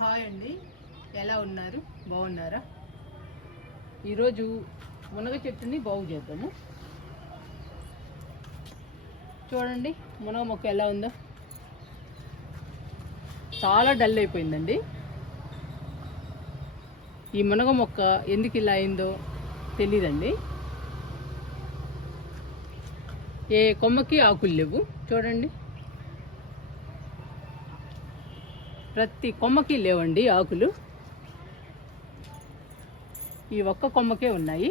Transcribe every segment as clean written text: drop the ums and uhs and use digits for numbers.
Hi అండి, ఎలా ఉన్నారు? బాగున్నారా? ఈరోజు మునగ చెట్టుని బాగు చేద్దాము. చూడండి మునగ మొక్క ఎలా ఉందో, చాలా డల్ అయిపోయిందండి. ఈ మునగ మొక్క ఎందుకు ఇలా అయిందో తెలీదండి. ఏ కొమ్మకి ఆకులు లేవు. చూడండి, ప్రతి కొమ్మకి లేవండి ఆకులు. ఈ ఒక్క కొమ్మకే ఉన్నాయి.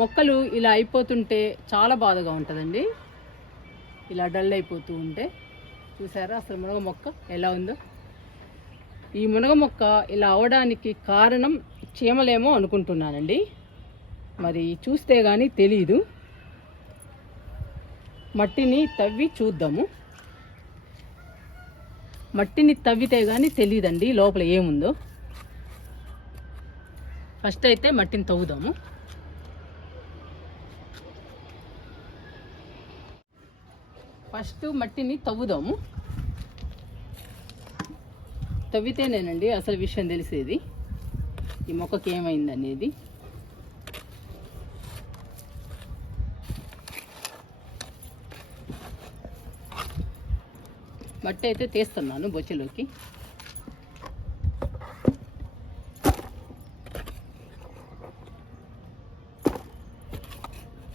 మొక్కలు ఇలా అయిపోతుంటే చాలా బాధగా ఉంటుందండి. ఇలా డల్ అయిపోతూ ఉంటే చూసారా అసలు మునగ మొక్క ఎలా ఉందో. ఈ మునగ మొక్క ఇలా అవడానికి కారణం చీమలేమో అనుకుంటున్నానండి. మరి చూస్తే కానీ తెలీదు. మట్టిని తవ్వి చూద్దాము. మట్టిని తవ్వితే కానీ తెలియదండి లోపల ఏముందో. ఫస్ట్ అయితే మట్టిని తవ్వుదాము. ఫస్ట్ మట్టిని తవ్వుదాము. తవ్వితేనేనండి అసలు విషయం తెలిసేది, ఈ మొక్కకి ఏమైందనేది. మట్టి అయితే తీస్తున్నాను బొచ్చెలోకి.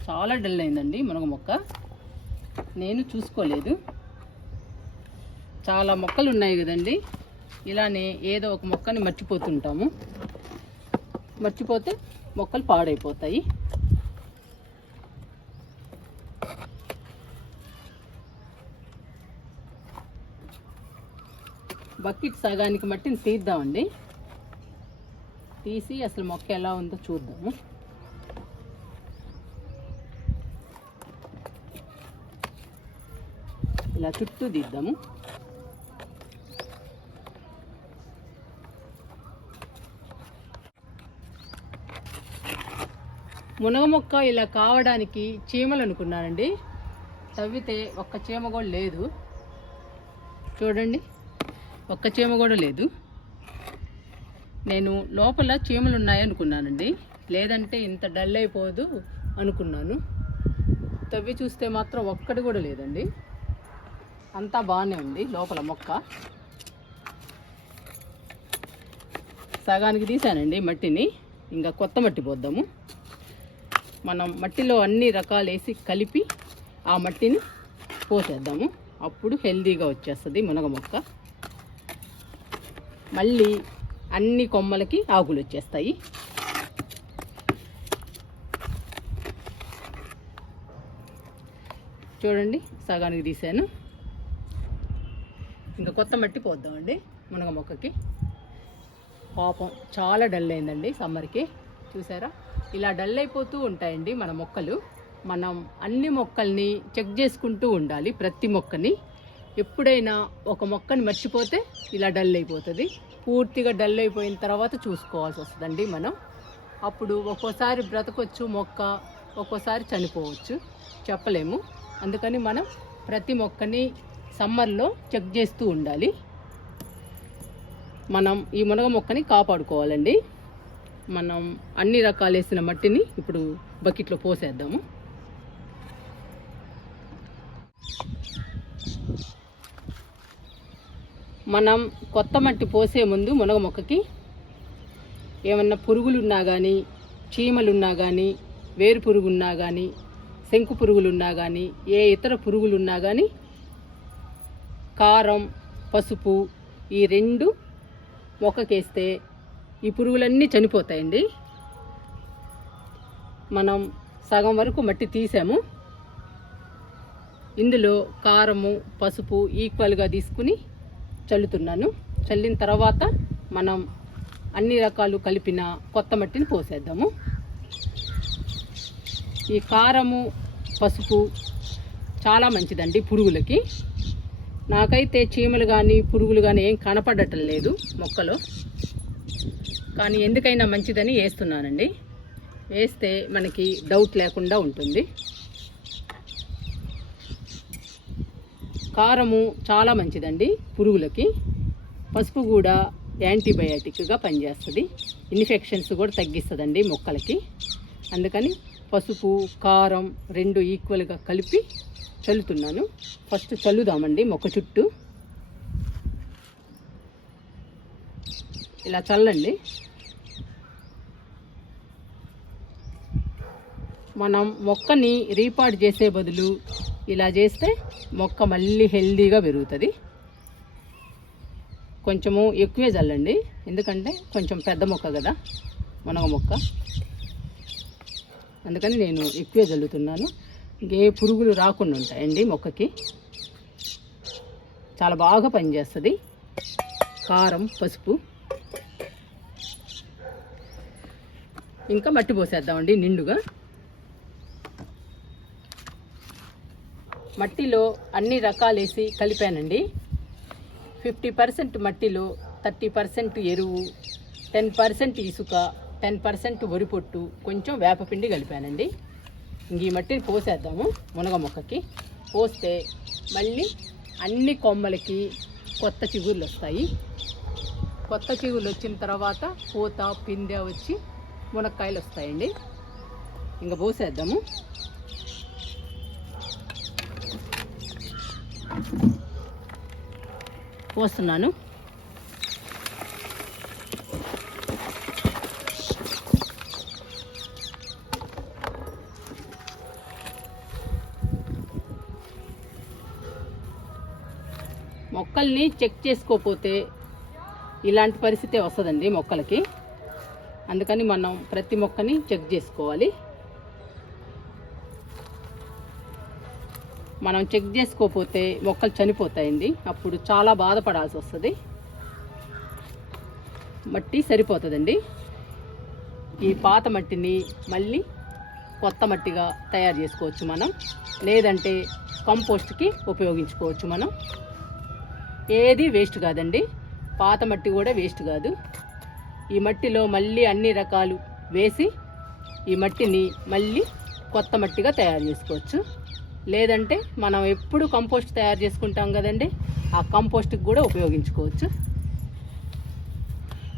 చాలా డల్ అయిందండి మునగ మొక్క. నేను చూసుకోలేదు. చాలా మొక్కలు ఉన్నాయి కదండి, ఇలానే ఏదో ఒక మొక్కని మర్చిపోతుంటాము. మర్చిపోతే మొక్కలు పాడైపోతాయి. బకెట్ సగానికి మట్టిని తీద్దామండి. తీసి అసలు మొక్క ఎలా ఉందో చూద్దాము. ఇలా చుట్టూ తీద్దాము. మునగ మొక్క ఇలా కావడానికి చీమలు అనుకున్నానండి. తవ్వితే ఒక్క చీమ కూడా లేదు. చూడండి, ఒక్క చీమ కూడా లేదు. నేను లోపల చీమలు ఉన్నాయనుకున్నానండి, లేదంటే ఇంత డల్ అయిపోదు అనుకున్నాను. తవ్వి చూస్తే మాత్రం ఒక్కటి కూడా లేదండి. అంతా బాగానే ఉంది లోపల మొక్క. సగానికి తీసానండి మట్టిని. ఇంకా కొత్త మట్టి పోద్దాము. మనం మట్టిలో అన్ని రకాలు వేసి కలిపి ఆ మట్టిని పోసేద్దాము. అప్పుడు హెల్దీగా వచ్చేస్తుంది మునగ మొక్క. మళ్ళీ అన్ని కొమ్మలకి ఆకులు వచ్చేస్తాయి. చూడండి, సగానికి తీసాను. ఇంకా కొత్త మట్టి పోద్దామండి మునగ మొక్కకి. పాపం చాలా డల్ అయిందండి సమ్మర్కి. చూసారా, ఇలా డల్ అయిపోతూ ఉంటాయండి మన మొక్కలు. మనం అన్ని మొక్కల్ని చెక్ చేసుకుంటూ ఉండాలి. ప్రతి మొక్కని ఎప్పుడైనా ఒక మొక్కని మర్చిపోతే ఇలా డల్ అయిపోతుంది. పూర్తిగా డల్ అయిపోయిన తర్వాత చూసుకోవాల్సి వస్తుందండి మనం. అప్పుడు ఒక్కోసారి బ్రతకొచ్చు మొక్క, ఒక్కోసారి చనిపోవచ్చు, చెప్పలేము. అందుకని మనం ప్రతి మొక్కని సమ్మర్లో చెక్ చేస్తూ ఉండాలి. మనం ఈ మునగ మొక్కని కాపాడుకోవాలండి. మనం అన్ని రకాలు వేసిన మట్టిని ఇప్పుడు బకెట్లో పోసేద్దాము. మనం కొత్త మట్టి పోసే ముందు మునగ మొక్కకి ఏమన్నా పురుగులున్నా కానీ, చీమలున్నా కానీ, వేరు పురుగున్నా కానీ, శంకు పురుగులున్నా కానీ, ఏ ఇతర పురుగులున్నా కానీ కారం, పసుపు ఈ రెండు మొక్కకేస్తే ఈ పురుగులన్నీ చనిపోతాయండి. మనం సగం వరకు మట్టి తీసాము. ఇందులో కారము, పసుపు ఈక్వల్గా తీసుకుని చల్లుతున్నాను. చల్లిన తర్వాత మనం అన్ని రకాలు కలిపిన కొత్త మట్టిని పోసేద్దాము. ఈ కారము, పసుపు చాలా మంచిదండి పురుగులకి. నాకైతే చీమలు కానీ పురుగులు కానీ ఏం కనపడటం లేదు మొక్కలో, కానీ ఎందుకైనా మంచిదని వేస్తున్నానండి. వేస్తే మనకి డౌట్ లేకుండా ఉంటుంది. కారము చాలా మంచిదండి పురుగులకి. పసుపు కూడా యాంటీబయాటిక్గా పనిచేస్తుంది, ఇన్ఫెక్షన్స్ కూడా తగ్గిస్తుందండి మొక్కలకి. అందుకని పసుపు కారం రెండు ఈక్వల్గా కలిపి చల్లుతున్నాను. ఫస్ట్ చల్లుదామండి మొక్క చుట్టూ. ఇలా చల్లండి. మనం మొక్కని రీపాట్ చేసే బదులు ఇలా చేస్తే మొక్క మళ్ళీ హెల్దీగా పెరుగుతుంది. కొంచెము ఎక్కువే చల్లండి, ఎందుకంటే కొంచెం పెద్ద మొక్క కదా మునగ మొక్క, అందుకని నేను ఎక్కువే చల్లుతున్నాను. ఇంకే పురుగులు రాకుండా ఉంటాయండి మొక్కకి. చాలా బాగా పనిచేస్తుంది కారం పసుపు. ఇంకా మట్టి పోసేద్దామండి నిండుగా. మట్టిలో అన్ని రకాలు వేసి కలిపానండి. 50% మట్టిలో 30% ఎరువు, 10% ఇసుక, 10% వరి పొట్టు, కొంచెం వేపపిండి కలిపానండి. ఇంక ఈ మట్టిని పోసేద్దాము మునగ మొక్కకి. పోస్తే మళ్ళీ అన్ని కొమ్మలకి కొత్త చిగుర్లు వస్తాయి. కొత్త చిగుర్లు వచ్చిన తర్వాత పూత పిందె వచ్చి మునక్కాయలు వస్తాయండి. ఇంకా పోసేద్దాము. పోస్తున్నాను. మొక్కల్ని చెక్ చేసుకోకపోతే ఇలాంటి పరిస్థితే వస్తుందండి మొక్కలకి. అందుకని మనం ప్రతి మొక్కని చెక్ చేసుకోవాలి. మనం చెక్ చేసుకోకపోతే మొక్కలు చనిపోతాయండి, అప్పుడు చాలా బాధపడాల్సి వస్తుంది. మట్టి సరిపోతుందండి. ఈ పాత మట్టిని మళ్ళీ కొత్త మట్టిగా తయారు చేసుకోవచ్చు మనం, లేదంటే కంపోస్ట్కి ఉపయోగించుకోవచ్చు మనం. ఏది వేస్ట్ కాదండి, పాత మట్టి కూడా వేస్ట్ కాదు. ఈ మట్టిలో మళ్ళీ అన్ని రకాలు వేసి ఈ మట్టిని మళ్ళీ కొత్త మట్టిగా తయారు చేసుకోవచ్చు. లేదంటే మనం ఎప్పుడు కంపోస్ట్ తయారు చేసుకుంటాం కదండి, ఆ కంపోస్ట్కి కూడా ఉపయోగించుకోవచ్చు.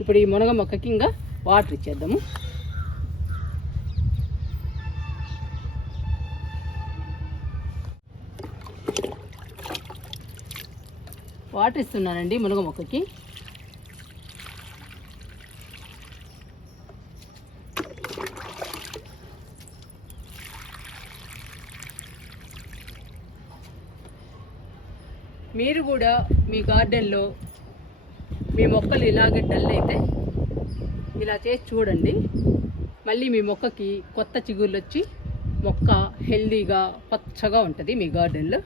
ఇప్పుడు ఈ మునగ మొక్కకి ఇంకా వాటర్ ఇచ్చేద్దాము. వాటర్ ఇస్తున్నానండి మునగ మొక్కకి. మీరు కూడా మీ గార్డెన్లో మీ మొక్కలు ఇలాగే డల్ అయితే ఇలా చేసి చూడండి. మళ్ళీ మీ మొక్కకి కొత్త చిగుర్లు వచ్చి మొక్క హెల్దీగా పచ్చగా ఉంటుంది మీ గార్డెన్లో.